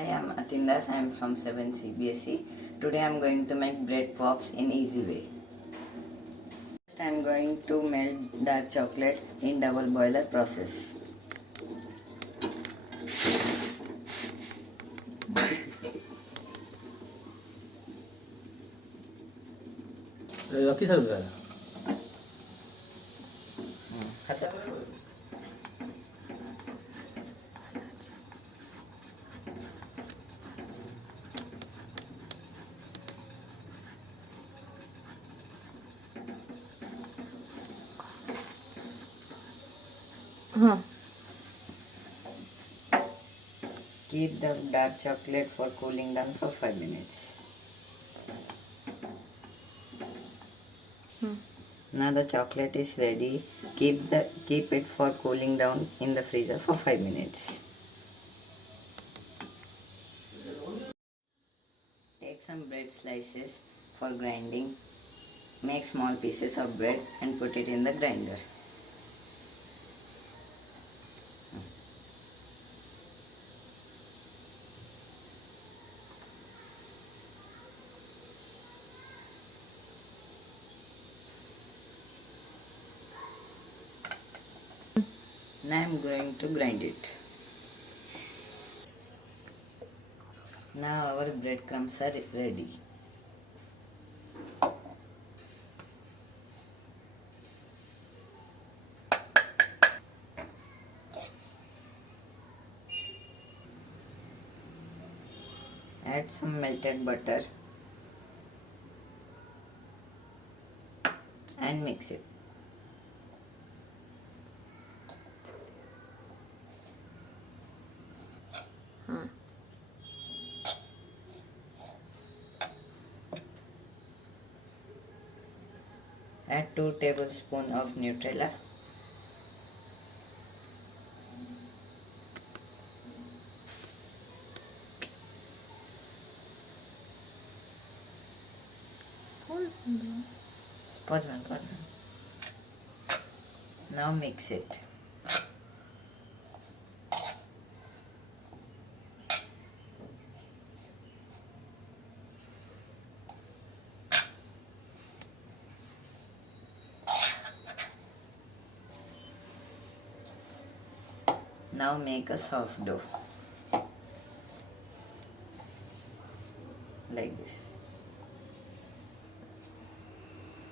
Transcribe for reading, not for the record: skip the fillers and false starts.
Hi, I'm Atindas. I'm from 7 CBSE. Today I'm going to make bread pops in easy way. First I'm going to melt dark chocolate in double boiler process. Laki sir gala. Keep the dark chocolate for cooling down for 5 minutes. Now the chocolate is ready. Keep it for cooling down in the freezer for 5 minutes. Take some bread slices for grinding. Make small pieces of bread and put it in the grinder. Now I am going to grind it. Now our breadcrumbs are ready. Add some melted butter and mix it. Add 2 tablespoons of Nutella. Pause one. Now mix it. Now make a soft dough like this.